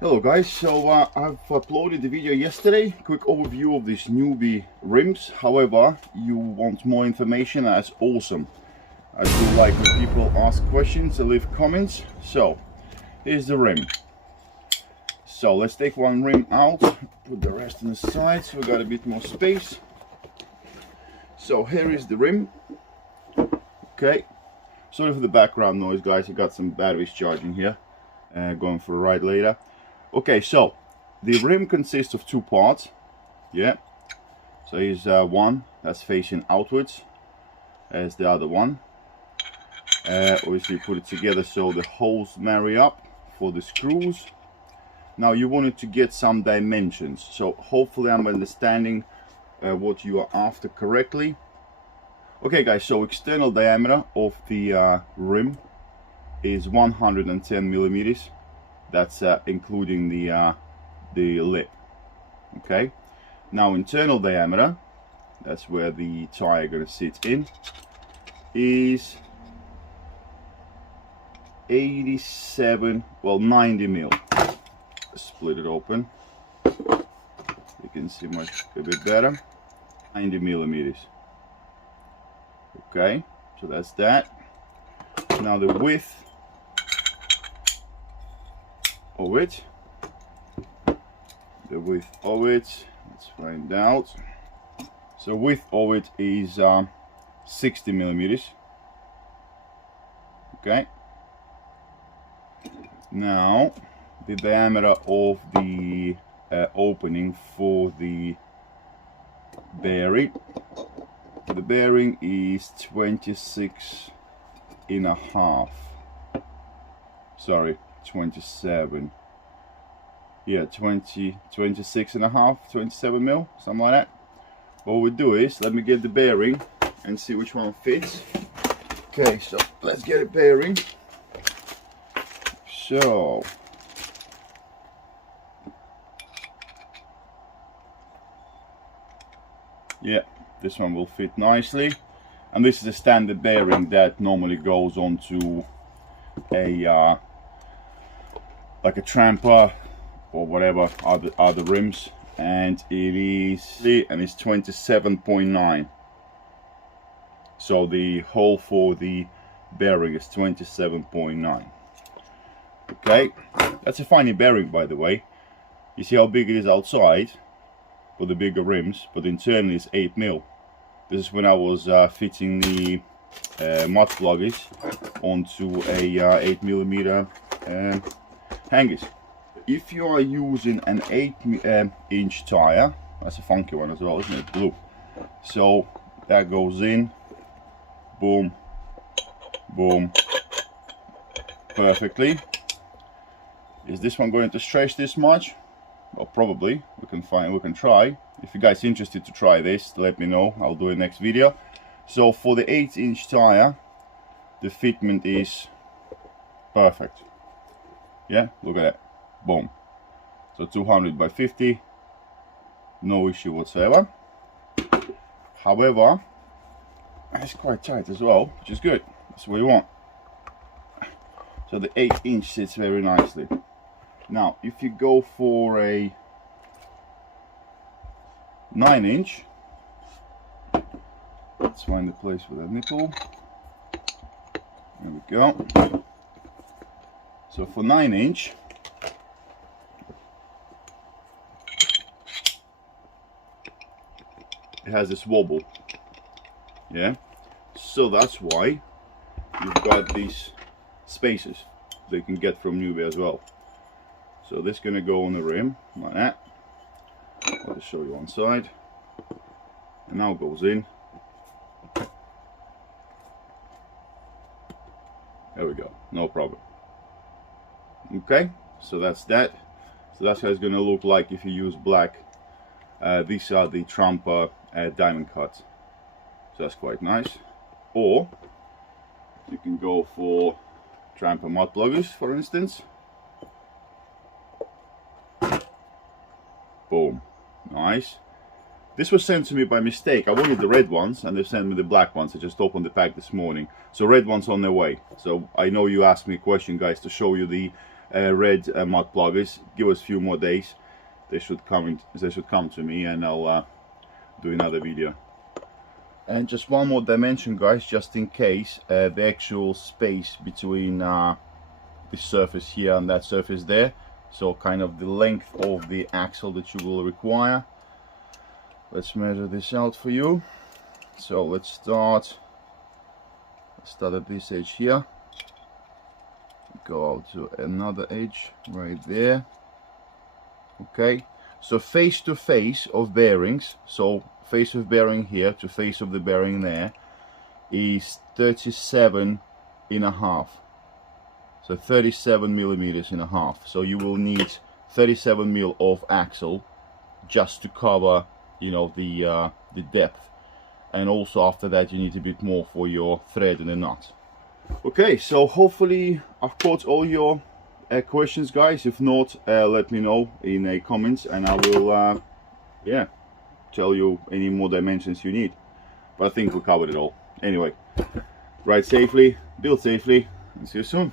Hello guys, so I've uploaded the video yesterday, quick overview of these Newbee rims. However, you want more information, that's awesome. I do like when people ask questions and leave comments. So, here's the rim. So let's take one rim out, put the rest on the side so we got a bit more space. So here is the rim. Okay, sorry for the background noise guys, I got some batteries charging here, going for a ride later. Okay, so the rim consists of two parts. Yeah, so here's one that's facing outwards, as the other one. Obviously put it together so the holes marry up for the screws. Now you wanted to get some dimensions, so hopefully I'm understanding what you are after correctly. Okay guys, so external diameter of the rim is 110 millimeters. That's including the lip. Okay, now internal diameter, that's where the tire gonna sit in, is 90 mil. Split it open, you can see a bit better. 90 millimeters. Okay, so that's that. Now the width of it, let's find out. So width of it is 60 millimeters. Okay, now the diameter of the opening for the bearing, is 26 and a half. Sorry, 27. Yeah, 26 and a half, 27 mil, something like that. What we do is, let me get the bearing and see which one fits. Okay, so let's get a bearing. So yeah, this one will fit nicely, and this is a standard bearing that normally goes onto a like a tramper or whatever other rims, and it's 27.9. so the hole for the bearing is 27.9. okay, that's a funny bearing by the way. You see how big it is outside for the bigger rims, but internally it's 8 mil. This is when I was fitting the mud pluggers onto a 8 millimeter hangers. If you are using an 8-inch tire, that's a funky one as well, isn't it? Blue. So that goes in, boom, boom, perfectly. Is this one going to stretch this much? Well, probably. We can try. If you guys are interested to try this, let me know. I'll do a next video. So for the 8-inch tire, the fitment is perfect. Yeah, look at that. Boom. So 200 by 50, no issue whatsoever. However, it's quite tight as well, which is good. That's what you want. So the 8-inch sits very nicely. Now, if you go for a 9-inch, let's find the place for that nipple. There we go. So for 9-inch, it has this wobble. Yeah, so that's why you've got these spaces they can get from Newbee as well. So this is going to go on the rim like that. I'll just show you one side, and now it goes in. There we go, no problem. Okay, so that's that. So that's how it's going to look like if you use black. These are the Trumper diamond cuts, so that's quite nice. Or you can go for Trumper mud pluggers, for instance. Boom, nice. This was sent to me by mistake. I wanted the red ones and they sent me the black ones. I just opened the pack this morning, so red ones on their way. So I know you asked me a question guys to show you the red mud pluggers. Give us a few more days. They should come to me, and I'll do another video. And just one more dimension, guys, just in case, the actual space between this surface here and that surface there. So kind of the length of the axle that you will require. Let's measure this out for you. So let's start at this edge here, go out to another edge right there. Okay, so face to face of bearings, so face of bearing here to face of the bearing there is 37.5. So 37 millimeters and a half. So you will need 37 mil of axle just to cover, you know, the depth. And also after that you need a bit more for your thread and the nut. Okay, so hopefully I've caught all your questions, guys. If not, let me know in the comments, and I will yeah, tell you any more dimensions you need. But I think we covered it all. Anyway, ride safely, build safely, and see you soon.